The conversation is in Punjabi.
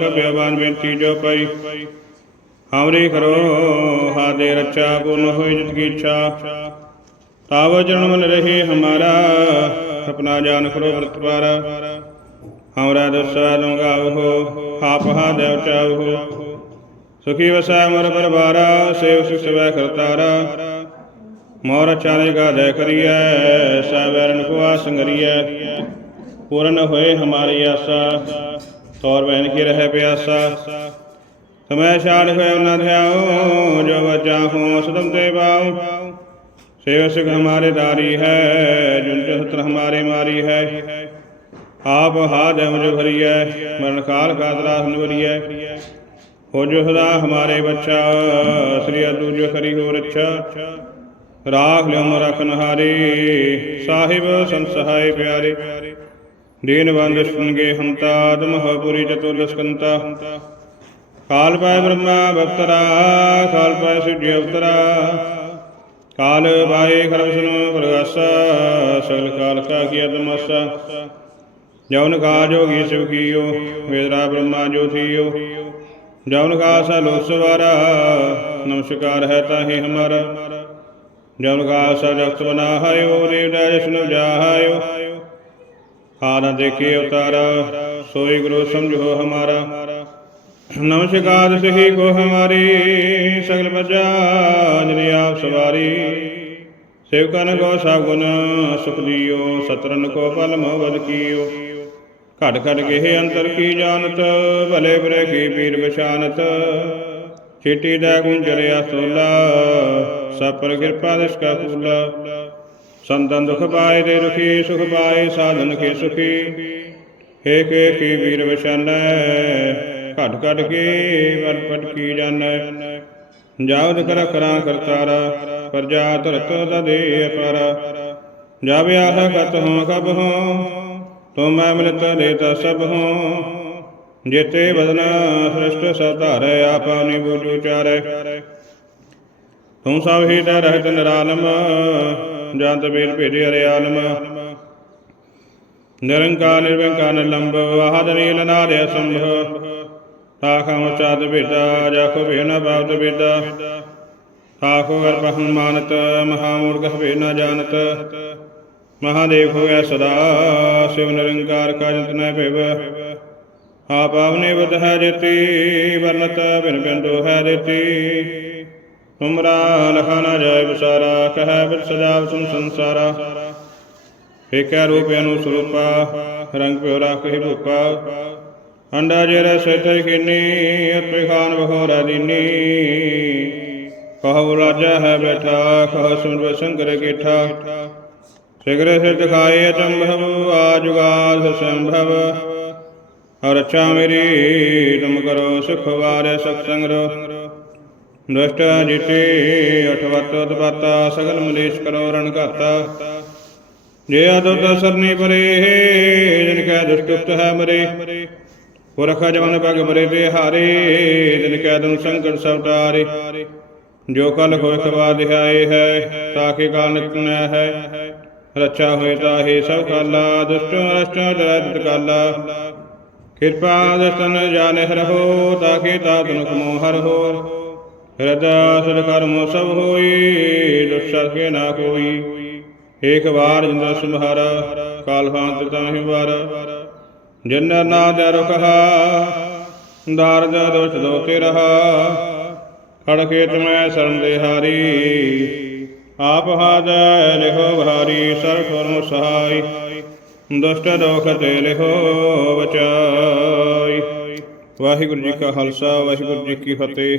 ਖਬਿਆਵਾਨ ਬੇਨਤੀ ਜੋ ਪਈ, ਹਮਰੀ ਕਰੋ ਹਾਦੇ ਰੱਛਾ, ਪੂਰਨ ਹੋਈ ਜਿਤ ਕੀ ਇੱਛਾ। ਤਾਵ ਜਨਮ ਮਨ ਰਹੇ ਹਮਾਰਾ, ਆਪਣਾ ਜਾਨ ਕਰੋ ਵਰਤ ਹਮਰਾ ਦਸਾ ਲੰਗਾਵੋ ਆਪ ਹਾ ਦੇਵ ਚਾਵੋ ਸੁਖੀ ਵਸੈ ਮਰ ਪਰਵਾਰਾ, ਸੇਵ ਸੁਖ ਸਵੈ ਕਰਤਾਰਾ। ਮੋਰ ਚਾਲੇ ਗਾ ਦੇ ਕਰੀਐ ਸਵਰਨ ਕੋ ਆਸੰਗਰੀਐ ਪੂਰਨ ਹੋਏ ਹਮਾਰੀ ਆਸਾ। ਤੌਰ ਬਹਿਨ ਕੀ ਰਹਿ ਪਿਆਸਾ? ਸਮੈ ਛਾੜ ਹੋਏ ਉਹਨਾਂ ਧਿਆਓ ਜੋ ਬਚਾ ਹੂੰ ਸਦਮ ਤੇ ਬਾਉ। ਸੇਵ ਸਿਖ ਹਮਾਰੇ ਦਾਰੀ ਹੈ, ਜੁਨ ਜਹਤਰ ਹਮਾਰੇ ਮਾਰੀ ਹੈ। ਆਪ ਹਾਦ ਮੁਝ ਭਰੀਐ, ਮਰਨ ਕਾਲ ਕਾ ਤਰਾਸ ਨਿਵਰੀਐ ਹੋ ਜੋ ਸਦਾ ਹਮਾਰੇ ਬੱਚਾ, ਸ੍ਰੀ ਅਦੂ ਜੋ ਕਰੀ ਹੋ ਰੱਛਾ। ਰਾਖ ਲਿਓ ਮੋ ਰਖਨ ਹਾਰੇ ਸਾਹਿਬ ਸੰਸਹਾਏ ਪਿਆਰੇ। ਦੀਨ ਬੰਦ ਸੁਨਗੇ ਹੰਤਾ ਦਮਹਪੁਰੀ ਚਤੁਰਦਸਕੰਤਾ। ਕਾਲ ਪੈ ਬ੍ਰਹਮਾ ਬਖਤਰਾ, ਕਾਲ ਪੈ ਸਿੱਧੀ ਅਵਤਰਾ ਕਾਲ ਪਾਏ ਖਰਮ ਸੁਨੋ ਪ੍ਰਗਾਸਾ, ਸਗਲ ਕਾਲ ਕਾ ਕੀ ਅਦਮਸਾ ਜਵਨ ਕਾ ਜੋਗੀ ਸਿਵ ਕੀਓ, ਵੇਦਰਾ ਬ੍ਰਹਮਾ ਜੋ ਥੀਓ। ਜਵਨ ਕਾ ਸਾ ਲੋਕ ਨਮਸਕਾਰ ਹੈ ਤਾਹੀ ਹਮਾਰਾ। ਜਵਨ ਕਾ ਸਾ ਜਗਤ ਬਨਾਹਾਇਓ ਦੇਵ ਦਾਜ ਸੁਨੋ ਜਾਹਾਇਓ। ਆਨਾ ਦੇਖੇ ਉਤਾਰਾ, ਸੋਈ ਗੁਰੂ ਸਮਝੋ ਹਮਾਰਾ। ਨਮਸਕਾਰ ਸਹੀ ਕੋ ਹਮਾਰੀ, ਸਗਲ ਪ੍ਰਜਾ ਜਨ ਆਪ ਸਵਾਰੀ। ਸੇਵਕਨ ਕੋ ਸਾਗੁਨ ਸੁਖ ਦਿਓ ਸਤਰਨ ਕੋ ਪਲ ਮੋਵਦ ਕੀਓ। ਘਟ ਘਟ ਗਏ ਅੰਤਰ ਕੀ ਜਾਣਤ, ਭਲੇ ਬੁਰੇ ਕੀ ਪੀਰ ਵਿਸ਼ਾਨਤ ਛੇਟੀ ਦਾ ਗੁੰਜਰਿਆ ਸੋਲਾ ਸਪਰ ਕਿਰਪਾ ਦਿਸ ਕਾ ਫੂਲਾ। ਸੰਤਨ ਦੁਖ ਪਾਏ ਤੇ ਦੁਖੀ, ਸੁਖ ਪਾਏ, ਸਾਧਨ ਕੇ ਸੁਖੀ? ਹੇ ਕੇ ਕੀ ਵੀਰ ਵਿਸ਼ਾਨੈ, ਘਟ ਘਟ ਕੇ ਵਟ ਕੀ ਜਾਣੈ ਜਾਵਦ ਕਰ ਕਰਾਂ ਕਰਤਾਰਾ, ਪ੍ਰਜਾ ਧਰਤ ਦਦੇ ਅਪਾਰਾ। ਜਾਵੇ ਆਹ ਕਤ ਹੋ ਕਬ ਹੋ, ਤੋ ਮੈਂ ਮਿਲਤ ਦੇਤਾ ਸਭ ਹੋ। ਜੇਤੇ ਬਦਨਾ ਸ੍ਰਿਸ਼ਟ ਸਭ ਧਾਰੈ ਆਪਾਨੀ ਬੋਲੂ ਚਾਰੈ। ਤੂੰ ਸਭ ਹੀ ਦਰ ਰਹਿਤ ਨਿਰਾਲਮ ਜੰਤ ਵੀਰ ਭੇਜੇ ਹਰਿ ਆਲਮ। ਨਿਰੰਕਾਰ, ਨਿਰਵਿਕਾਰ ਨਿਲੰਬ ਆਹਦ ਨੀਲ ਨਾਦੇ ਅਸੰਭ ਤਾਖਮ ਚਾਦ ਜਾਖੋ ਬੇਨਾ ਬਾਬਦ ਬੇਦਾ ਤਾਖੋ ਵਰ ਬਹਨ ਮਾਨਤ ਮਹਾਮੂਰਖ ਭੇ ਨ ਜਾਣਤ। ਮਹਾਦੇਵ ਹੋਇਆ ਸਦਾ, ਸਿਵ ਨਿਰੰਕਾਰ ਕਾ ਜੰਤ ਨੈ ਭਿਵ। ਆਪ ਆਵਨੇ ਬੁਧ ਹੈ ਜੇਤੀ, ਵਰਨਤ ਬਿਨ ਬਿੰਦੂ ਹੈ ਦੇਤੀ ਤੁਮਰਾ ਲਖਾ ਨਾ ਜਾਏ ਵਿਸਾਰਾ ਕਹੈ ਬਿਨ ਸਜਾਵ ਤੁਮ ਸੰਸਾਰਾ। ਏਕੈ ਰੂਪ ਅਨੂ ਸਰੂਪਾ ਰੰਗ ਪਿਓ ਰਾਖਿ ਰੂਪਾ ਅੰਡਾ ਜੇਰਾ ਸੇਤੈ ਕਿਨੀ ਅਤਿ ਖਾਨ ਬਖੋਰਾ ਦੀਨੀ। ਕਹਉ ਰਾਜਾ ਹੈ ਬੈਠਾ ਕਹ ਸੁਨ ਸੰਗਰ ਕੇਠਾ। ਸਿਗਰੇ ਸਿਰ ਦਿਖਾਏ ਅਚੰਭਵ ਆਜੁਗਾਦ ਸੰਭਵ। ਔਰ ਅੱਛਾ ਮੇਰੀ, ਤੁਮ ਕਰੋ ਸੁਖ ਵਾਰੇ ਸਤ ਸੰਗਰੋ ਦੁਸ਼ਟ ਜਿਤੇ, ਅਠਵਤ ਤਪਤਾ ਸਗਲ ਮਲੇਸ਼ ਕਰੋ, ਰਣ ਘਾਤਾ ਜੇ ਆਦਤ ਸਰਨੀ ਪਰੇ, ਜਿਨ ਕੈ ਦੁਸ਼ਟੁਪਤ ਹੈ ਮਰੇ। ਪੁਰਖ ਜਵਨ ਪਗ ਮਰੇ ਤੇ ਹਾਰੇ ਜਿਨ ਕੈ ਦਨ ਸੰਕਟ ਸਭ ਟਾਰੇ। ਜੋ ਕਲ ਹੋਇ ਖਵਾ ਦਿਹਾਏ ਹੈ ਤਾਕੇ ਕਾਲ ਨਿਤਨ ਹੈ। ਰੱਛਾ ਹੋਏ ਤਾਹੇ ਸਭ ਕਾਲਾ, ਦੁਸ਼ਟ ਰਸ਼ਟ ਜਰਤ ਕਾਲਾ। ਕਿਰਪਾ ਦਸਨ ਜਾਣੇ ਹਰਹੋ ਤਾਕੇ ਤਾ ਤੁਨ ਕਮੋ ਹਰਹੋ ਹਿਰਦਾ ਸਦ ਕਰਮ ਸਭ ਹੋਈ ਦੁਸਤ ਕੇ ਨਾ ਕੋਈ। ਏਕ ਵਾਰ ਜਿੰਦਾ ਸੁਮਹਾਰਾ ਕਾਲ ਫਾਂਤ ਤਾਹਿ ਵਾਰ। ਜਿਨ ਨਾਦ ਰੁਖਾ ਦਾਰਦ ਦੋਸ਼ ਦੋਤੇ ਰਹਾ। ਖੜ ਕੇ ਤੁਮੈ ਸ਼ਰਨ ਦੇ ਹਾਰੀ, ਆਪ ਹਾਦ ਲਿਖੋ ਭਾਰੀ ਸਰ ਠੋਰ ਸਹਾਈ। ਦੁਸ਼ਟ ਦੋਖ ਤੇ ਲਿਹੋ ਬਚਾਈ। ਵਾਹਿਗੁਰੂ ਜੀ ਕਾ ਖਾਲਸਾ, ਵਾਹਿਗੁਰੂ ਜੀ ਕੀ ਫਤਿਹ।